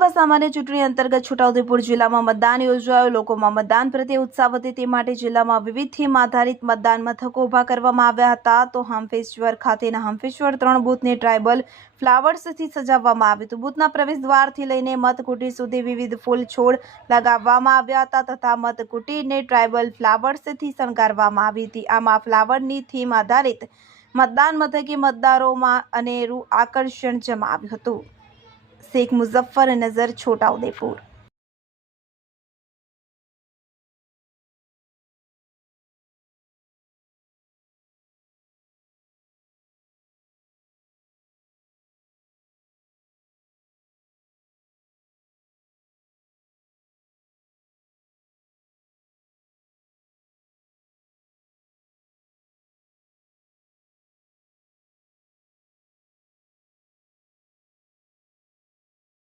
લોકસભા સામાન્ય ચૂંટણી અંતર્ગત છોટાઉદેપુર જિલ્લામાં મતદાન યોજાયું। લોકોમાં મતદાન પ્રત્યે ઉત્સાહ વધે તે માટે જિલ્લામાં વિવિધ થીમ આધારિત મતદાન મથકો ઊભા કરવામાં આવ્યા હતા। તો હંફેશ્વર ખાતેના હંફેશ્વર 3 બૂથને ટ્રાયબલ ફ્લાવર્સથી સજાવવામાં આવ્યું હતું। બૂથના પ્રવેશ દ્વારથી લઈને મતકુટી સુધી વિવિધ ફૂલ છોડ લગાવવામાં આવ્યા હતા તથા મતકુટીને ટ્રાયબલ ફ્લાવર્સથી શણગારવામાં આવી હતી। આમાં ફ્લાવરની થીમ આધારિત મતદાન મથકે મતદારોમાં અનેરું આકર્ષણ જમાવ્યું હતું। शेख मुजफ्फर नजर, छोटाउदेपुर।